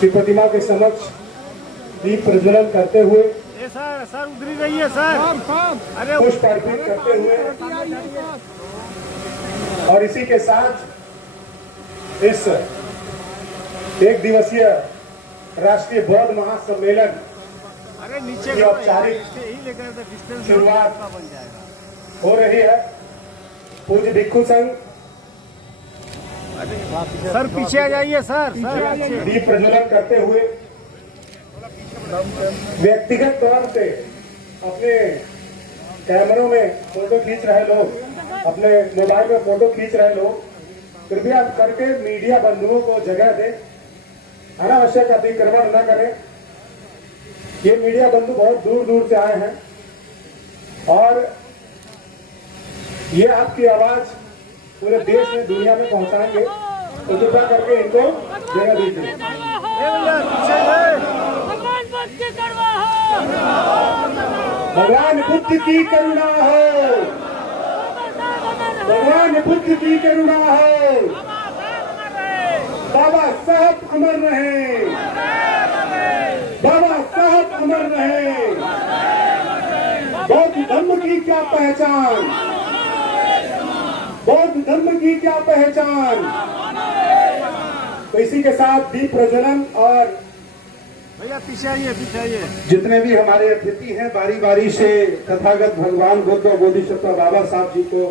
की प्रतिमा के समक्ष दीप प्रज्वलन करते हुए सर उधरी रही है सर। अरे पुष्प अर्पित करते हुए और इसी के साथ इस एक दिवसीय राष्ट्रीय बौद्ध महासम्मेलन अरे नीचे की औपचारिक शुरुआत हो रही है। पूज्य भिक्षु संघ सर पीछे आ जाइए सर। दीप प्रज्वलन करते हुए व्यक्तिगत तौर से अपने कैमरों में फोटो खींच रहे लोग, अपने मोबाइल में फोटो खींच रहे लोग, कृपया करके मीडिया बंधुओं को जगह दें, अनावश्यक अतिक्रमण न करें। ये मीडिया बंधु बहुत दूर दूर से आए हैं और ये आपकी आवाज पूरे देश में दुनिया में पहुंचाएंगे, तो कृपया करके इनको जगह दीजिए। भगवान बुद्ध की करुणा हो, भगवान बुद्ध की करुणा हो। बाबा साहब अमर रहे, बाबा साहब अमर रहे। बौद्ध धर्म की क्या पहचान, बौद्ध धर्म की क्या पहचान। तो इसी के साथ दीप प्रज्वलन और भैया पीछे आइए, पीछे आइए। जितने भी हमारे अतिथि हैं बारी बारी से तथागत भगवान बुद्ध और बोधिसत्व बाबा साहब जी को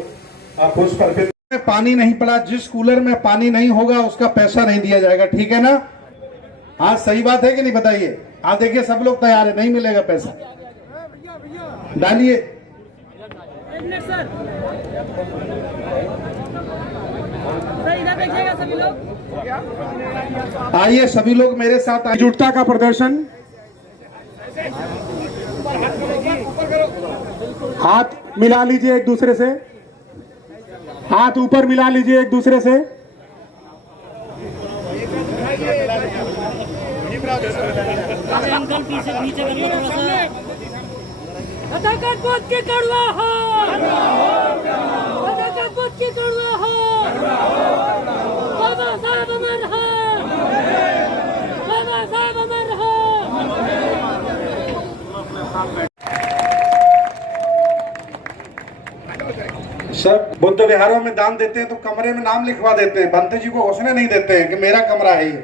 पुष्प अर्पित। पानी नहीं पड़ा, जिस कूलर में पानी नहीं होगा उसका पैसा नहीं दिया जाएगा, ठीक है ना? हाँ सही बात है कि नहीं बताइए? आप देखिए सब लोग तैयार है, नहीं मिलेगा पैसा, डालिए। इधर देखिएगा सभी लोग, आइए सभी लोग मेरे साथ एकजुटता का प्रदर्शन। हाथ मिला लीजिए एक दूसरे से, हाथ ऊपर मिला लीजिए एक दूसरे से। अंकल पीछे करिए थोड़ा सा। तथागत बुद्ध की करुणा हो, तथागत बुद्ध की करुणा हो। बाबा साहब अमर हो, बाबा साहब अमर हो। सब बुद्ध विहारों में दान देते हैं तो कमरे में नाम लिखवा देते हैं, बंते जी को घुसने नहीं देते हैं कि मेरा कमरा है ये।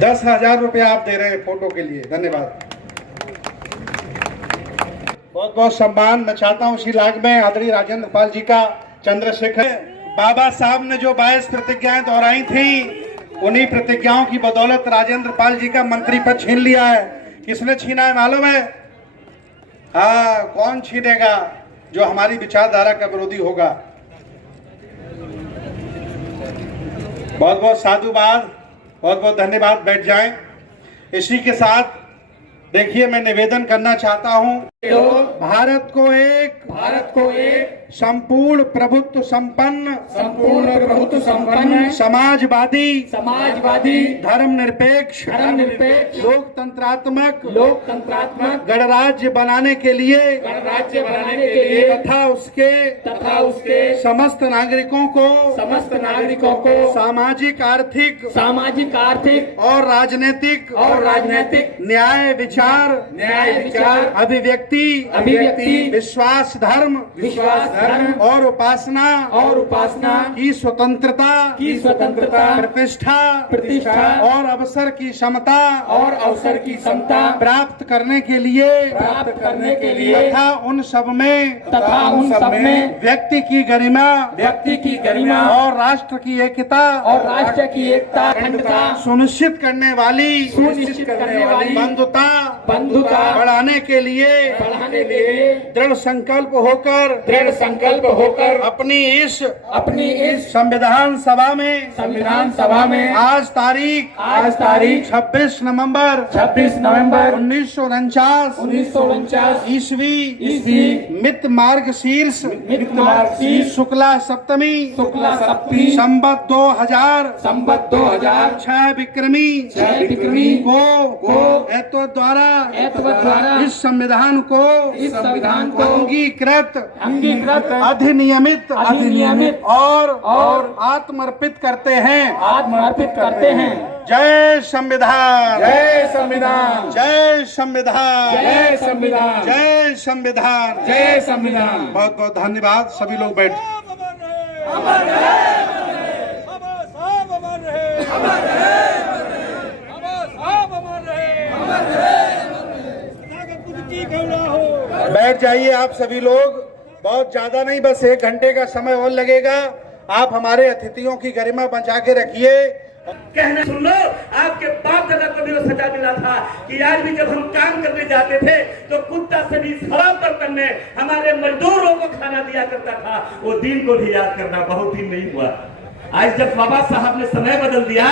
10,000 रुपया आप दे रहे हैं फोटो के लिए, धन्यवाद। बहुत बहुत सम्मान मैं चाहता हूँ इसी लाग में आदरणीय राजेंद्र पाल जी का। चंद्रशेखर बाबा साहब ने जो 22 प्रतिज्ञाएं दोहराई थी, उन्हीं प्रतिज्ञाओं की बदौलत राजेंद्र पाल जी का मंत्री पद छीन लिया है। किसने छीना है मालूम है? हाँ, कौन छीनेगा? जो हमारी विचारधारा का विरोधी होगा। बहुत बहुत साधुवाद, बहुत बहुत धन्यवाद। बैठ जाएं। इसी के साथ देखिए मैं निवेदन करना चाहता हूं, भारत को एक संपूर्ण प्रभुत्व संपन्न समाजवादी धर्मनिरपेक्ष लोकतंत्रात्मक गणराज्य बनाने के लिए तथा उसके समस्त नागरिकों को सामाजिक आर्थिक और राजनीतिक न्याय विचार अभिव्यक्ति विश्वास धर्म और उपासना की स्वतंत्रता प्रतिष्ठा और अवसर की समता प्राप्त करने के लिए तथा उन सब में व्यक्ति की गरिमा और राष्ट्र की एकता सुनिश्चित करने वाली बंधुता बढ़ाने के लिए दृढ़ संकल्प होकर अपनी इस संविधान सभा में आज तारीख 26 नवंबर 1949 ईस्वी मित मार्ग शीर्ष शुक्ला सप्तमी संवत 2006 विक्रमी को एतव द्वारा इस संविधान को अंगीकृत अधिनियमित और और आत्मर्पित करते हैं। जय संविधान, जय संविधान, जय संविधान, जय संविधान, जय संविधान, जय संविधान। बहुत बहुत धन्यवाद। सभी लोग बैठ। बैठ जाइए आप सभी लोग। बहुत ज्यादा नहीं, बस 1 घंटे का समय और लगेगा। आप हमारे अतिथियों की गरिमा बचा के रखिए। कहना सुन लो, आपके बाप दादा को भी वो सजा मिला था कि आज भी जब हम काम करने जाते थे तो कुत्ता से भी खराब बर्तन में हमारे मजदूरों को खाना दिया करता था। वो दिन को भी याद करना बहुत दिन नहीं हुआ। आज जब बाबा साहब ने समय बदल दिया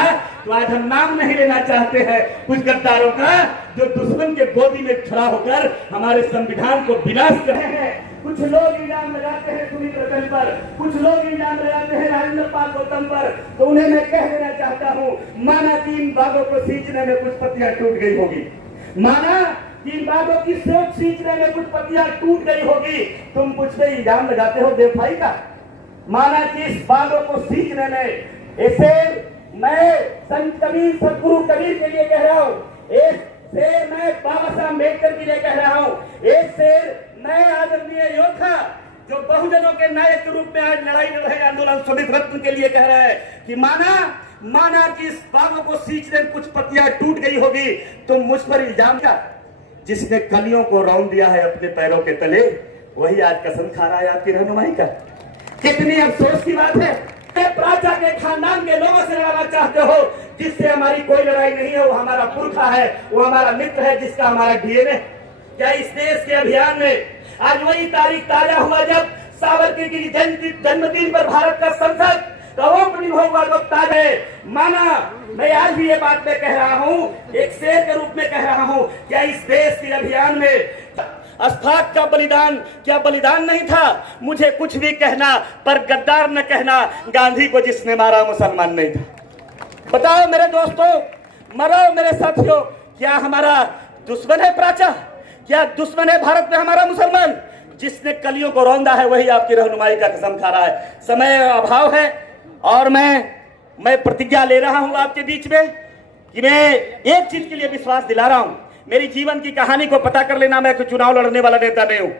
तो आज हम नाम नहीं लेना चाहते हैं कुछ गद्दारों का जो दुश्मन के गोदी में खड़ा होकर हमारे संविधान को विनाश कर रहे हैं। कुछ लोग इल्जाम लगाते हैं सुमित रतन पर, कुछ लोग इल्जाम लगाते हैं राजेंद्र पाल गौतम पर। तो उन्हें मैं कह देना चाहता हूँ, माना कि इन बागों को सींचने में कुछ पत्तियां टूट गई होगी, माना कि इन बागों की सोच सींचने में कुछ पत्तियां टूट गई होगी, तुम मुझ पे इल्जाम लगाते हो बेवफाई का। माना कि इस बागों को सींचने में इसे मैं संत कबीर सदगुरु कबीर के लिए कह रहा हूँ, एक शेर मैं बाबा साहब अम्बेडकर के लिए कह रहा हूँ, एक शेर मैं आदरणीय योद्धा जो बहुजनों के नायक के रूप में आज लड़ाई लड़ रहे आंदोलन सुमित रत्न के लिए कह रहा है कि माना कि इस बागों को सींचने में कुछ पत्तियां टूट गई होगी, तुम मुझ पर इल्जाम का। जिसने कलियों को रौंद दिया है अपने पैरों के तले, वही आज कसम खा रहा है आपकी रहनुमाई का। कितनी अफसोस की बात है। प्राचा के खानदान के लोगों से लड़ाना चाहते हो, जिससे हमारी कोई लड़ाई नहीं है, वो हमारा पुरखा है, वो हमारा मित्र है, जिसका हमारा डीएनए। क्या इस देश के अभियान में आज वही तारीख ताजा हुआ जब सावरकर की जन्मदिन पर भारत का संसद का ओपनिंग हुआ तो ताजा है। माना मैं आज भी ये बात मैं कह रहा हूँ, एक शेर के रूप में कह रहा हूँ, क्या इस देश के अभियान में अशफाक का बलिदान क्या बलिदान नहीं था? मुझे कुछ भी कहना पर गद्दार न कहना, गांधी को जिसने मारा मुसलमान नहीं था। बताओ मेरे दोस्तों, मरो मेरे साथियों, क्या हमारा दुश्मन है प्राचा? क्या दुश्मन है भारत में हमारा मुसलमान? जिसने कलियों को रौंदा है वही आपकी रहनुमाई का कसम खा रहा है। समय अभाव है और मैं प्रतिज्ञा ले रहा हूं आपके बीच में कि मैं एक चीज के लिए विश्वास दिला रहा हूं। मेरी जीवन की कहानी को पता कर लेना, मैं कोई चुनाव लड़ने वाला नेता नहीं हूं,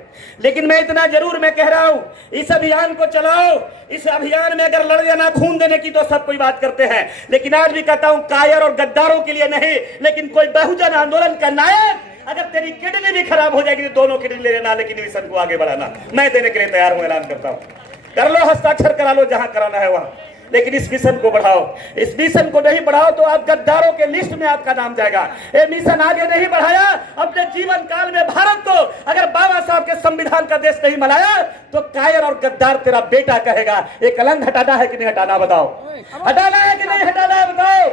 लेकिन मैं इतना जरूर मैं कह रहा हूं, इस अभियान को चलाओ। इस अभियान में अगर लड़ जाना खून देने की तो सब कोई बात करते हैं, लेकिन आज भी कहता हूं कायर और गद्दारों के लिए नहीं, लेकिन कोई बहुजन आंदोलन का नायक। अगर तेरी किडनी भी खराब हो जाएगी तो दोनों किडनी ले लेना, लेकिन मिशन को आगे बढ़ाना मैं देने के लिए तैयार हूं। ऐलान करता हूं, कर लो, हस्ताक्षर करा लो जहां कराना है वहां, लेकिन इस मिशन को बढ़ाओ। इस मिशन को नहीं बढ़ाओ तो आप गद्दारों के लिस्ट में आपका नाम जाएगा। ये मिशन आगे नहीं बढ़ाया अपने जीवन काल में भारत को, अगर बाबा साहब के संविधान का देश नहीं बनाया तो कायर और गद्दार तेरा बेटा कहेगा। ये कलंक हटाना है कि नहीं हटाना बताओ? हटाना है कि नहीं हटाना है बताओ?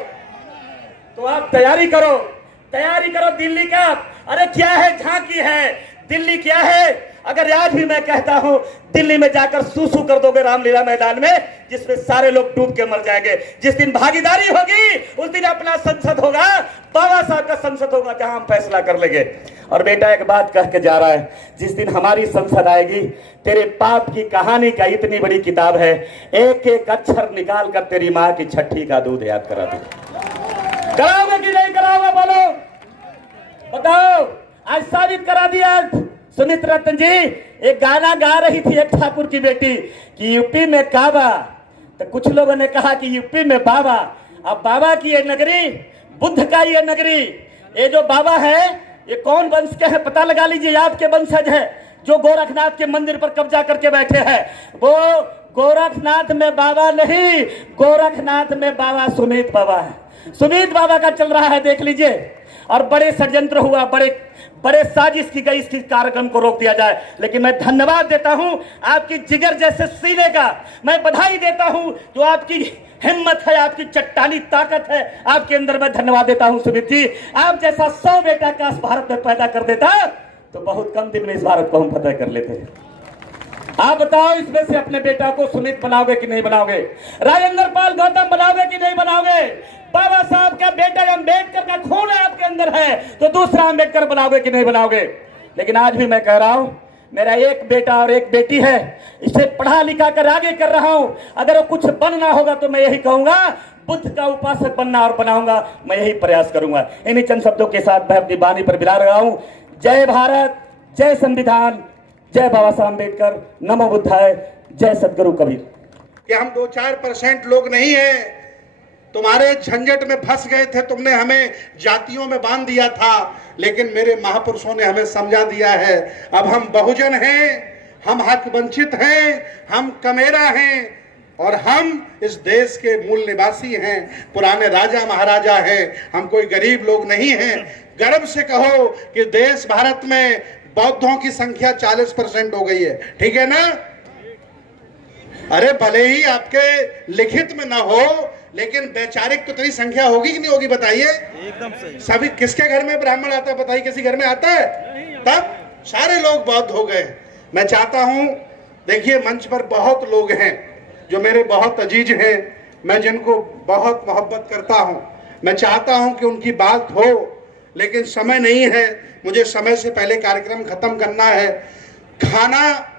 तो आप तैयारी करो दिल्ली का। अरे क्या है, झांकी है दिल्ली, क्या है? अगर आज भी मैं कहता हूं दिल्ली में जाकर सूसू कर दोगे रामलीला मैदान में, जिसमें सारे लोग डूब के मर जाएंगे। जिस दिन भागीदारी होगी उस दिन अपना संसद होगा, बाबा साहब का संसद होगा, जहां हम फैसला कर लेंगे। और बेटा एक बात कह के जा रहा है, जिस दिन हमारी संसद आएगी, तेरे पाप की कहानी का इतनी बड़ी किताब है, एक एक अक्षर निकाल कर तेरी माँ की छठी का दूध याद करा दे। कराओगे कि नहीं कराओगे बोलो, बताओ। आज साबित करा दिया सुमित रत्न जी। एक गाना गा रही थी एक ठाकुर की बेटी कि यूपी में काबा, तो कुछ लोगों ने कहा कि यूपी में बाबा। अब बाबा की ये नगरी, बुद्ध का ये नगरी, ये जो बाबा है ये कौन वंश के हैं पता लगा लीजिए। आपके वंशज है जो गोरखनाथ के मंदिर पर कब्जा करके बैठे हैं। वो गोरखनाथ में बाबा नहीं, गोरखनाथ में बाबा सुमित बाबा है। सुमित बाबा का चल रहा है, देख लीजिए। और बड़े षड्यंत्र हुआ, बड़े साजिश की गई इसकी कार्यक्रम को रोक दिया जाए। लेकिन मैं धन्यवाद देता हूं आपकी जिगर जैसे सीने का, मैं बधाई देता हूं जो आपकी हिम्मत है, आपकी चट्टानी ताकत है आपके अंदर। मैं धन्यवाद देता हूं सुमित जी। आप जैसा 100 बेटा का इस भारत में पैदा कर देता तो बहुत कम दिन में इस भारत को हम फतह कर लेते। आप बताओ, इसमें से अपने बेटा को सुमित बनाओगे कि नहीं बनाओगे? राजेंद्र पाल गौतम बनाओगे कि नहीं बनाओगे? बाबा साहब का बेटा अम्बेडकर का खून आपके अंदर है तो दूसरा अम्बेडकर बनाओगे कि नहीं बनाओगे? लेकिन आज भी मैं कह रहा हूं, मेरा एक बेटा और एक बेटी है, इसे पढ़ा लिखा कर आगे कर रहा हूं। अगर वो कुछ बनना होगा तो मैं यही कहूंगा, बुद्ध का उपासक बनना और बनाऊंगा, मैं यही प्रयास करूंगा। इन्हीं चंद शब्दों के साथ मैं अपनी वाणी पर विदा रहा हूं। जय भारत, जय संविधान, जय बाबा साहब अम्बेडकर, नमो बुद्धाय, जय सदगुरु कबीर। कि हम 2-4% लोग नहीं हैं, तुम्हारे झंझट में फंस गए थे, तुमने हमें जातियों में बांध दिया था, लेकिन मेरे महापुरुषों ने हमें समझा दिया है। अब हम बहुजन हैं, हम हक वंचित हैं, हम कमेरा हैं, और हम इस देश के मूल निवासी हैं, पुराने राजा महाराजा हैं, हम कोई गरीब लोग नहीं हैं। गर्व से कहो कि देश भारत में बौद्धों की संख्या 40% हो गई है, ठीक है ना? अरे भले ही आपके लिखित में ना हो, लेकिन वैचारिक तो इतनी संख्या होगी कि नहीं होगी, बताइए? एकदम सही। सभी किसके घर में ब्राह्मण आता है, बताइए? किसी घर में आता है? तब सारे लोग बौद्ध हो गए। मैं चाहता हूं, देखिए मंच पर बहुत लोग हैं जो मेरे बहुत अजीज हैं, मैं जिनको बहुत मोहब्बत करता हूं। मैं चाहता हूं कि उनकी बात हो, लेकिन समय नहीं है, मुझे समय से पहले कार्यक्रम खत्म करना है। खाना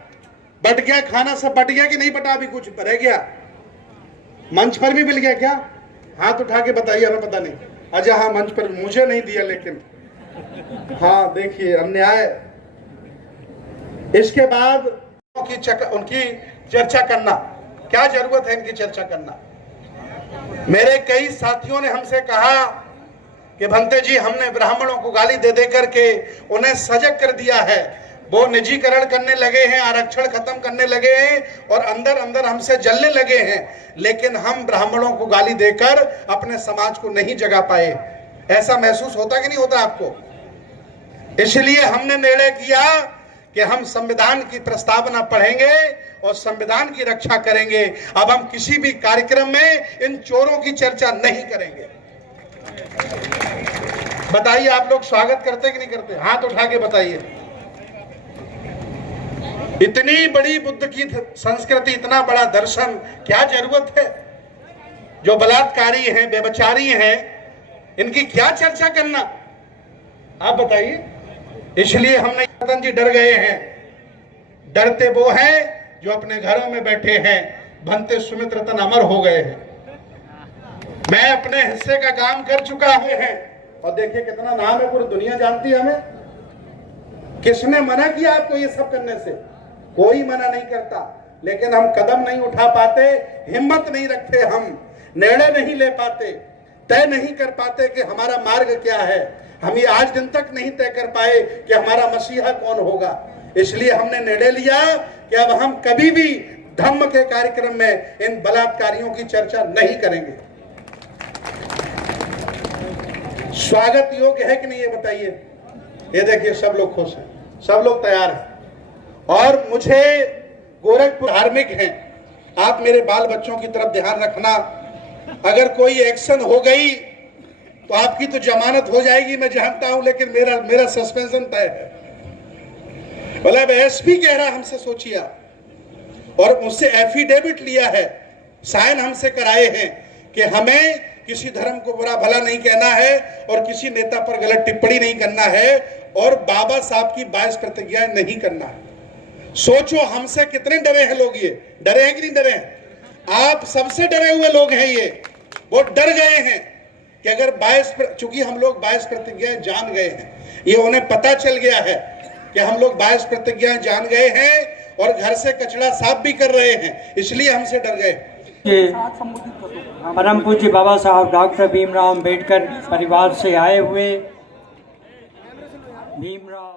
बट गया, खाना सब बट गया कि नहीं बटा? अभी कुछ रह गया? मंच पर भी मिल गया क्या? हाथ उठा के बताइए, हमें पता नहीं। अच्छा हाँ, मंच पर मुझे नहीं दिया, लेकिन हाँ देखिए अन्याय। इसके बाद उनकी चर्चा करना, क्या जरूरत है इनकी चर्चा करना? मेरे कई साथियों ने हमसे कहा कि भंते जी, हमने ब्राह्मणों को गाली दे दे करके उन्हें सजग कर दिया है, वो निजीकरण करने लगे हैं, आरक्षण खत्म करने लगे हैं और अंदर अंदर हमसे जलने लगे हैं, लेकिन हम ब्राह्मणों को गाली देकर अपने समाज को नहीं जगा पाए। ऐसा महसूस होता कि नहीं होता आपको? इसलिए हमने निर्णय किया कि हम संविधान की प्रस्तावना पढ़ेंगे और संविधान की रक्षा करेंगे। अब हम किसी भी कार्यक्रम में इन चोरों की चर्चा नहीं करेंगे। बताइए, आप लोग स्वागत करते कि नहीं करते? हाथ उठा के बताइए। इतनी बड़ी बुद्ध की संस्कृति, इतना बड़ा दर्शन, क्या जरूरत है? जो बलात्कारी हैं, बेबचारी हैं, इनकी क्या चर्चा करना? आप बताइए। इसलिए हमने रतन जी डर गए हैं। डरते वो हैं जो अपने घरों में बैठे हैं। भंते सुमित रतन अमर हो गए हैं। मैं अपने हिस्से का काम कर चुका हूं और देखिए कितना नाम है, पूरी दुनिया जानती है हमें। किसने मना किया आपको ये सब करने से? कोई मना नहीं करता, लेकिन हम कदम नहीं उठा पाते, हिम्मत नहीं रखते, हम निर्णय नहीं ले पाते, तय नहीं कर पाते कि हमारा मार्ग क्या है। हम ये आज दिन तक नहीं तय कर पाए कि हमारा मसीहा कौन होगा। इसलिए हमने निर्णय लिया कि अब हम कभी भी धम्म के कार्यक्रम में इन बलात्कारियों की चर्चा नहीं करेंगे। स्वागत योग्य है कि नहीं, ये बताइए? ये देखिए सब लोग खुश हैं, सब लोग तैयार हैं। और मुझे गोरखपुर धार्मिक हैं, आप मेरे बाल बच्चों की तरफ ध्यान रखना। अगर कोई एक्शन हो गई तो आपकी तो जमानत हो जाएगी, मैं जानता हूं, लेकिन मेरा सस्पेंशन तय है। मतलब एसपी कह रहा हमसे, सोचिए, और मुझसे एफिडेविट लिया है, साइन हमसे कराए हैं कि हमें किसी धर्म को बुरा भला नहीं कहना है और किसी नेता पर गलत टिप्पणी नहीं करना है और बाबा साहब की 22 प्रतिज्ञाएं नहीं करना है। सोचो हमसे कितने डरे हैं लोग। ये डरे हैं कि नहीं डरे हैं? आप सबसे डरे हुए लोग हैं। ये वो डर गए हैं कि अगर 22, चूंकि हम लोग 22 प्रतिज्ञाएं जान गए हैं, ये उन्हें पता चल गया है कि हम लोग 22 प्रतिज्ञाएं जान गए हैं और घर से कचरा साफ भी कर रहे हैं, इसलिए हमसे डर गए। परम पूज्य बाबा साहब डॉक्टर भीमराव अंबेडकर परिवार से आए हुए भीमराव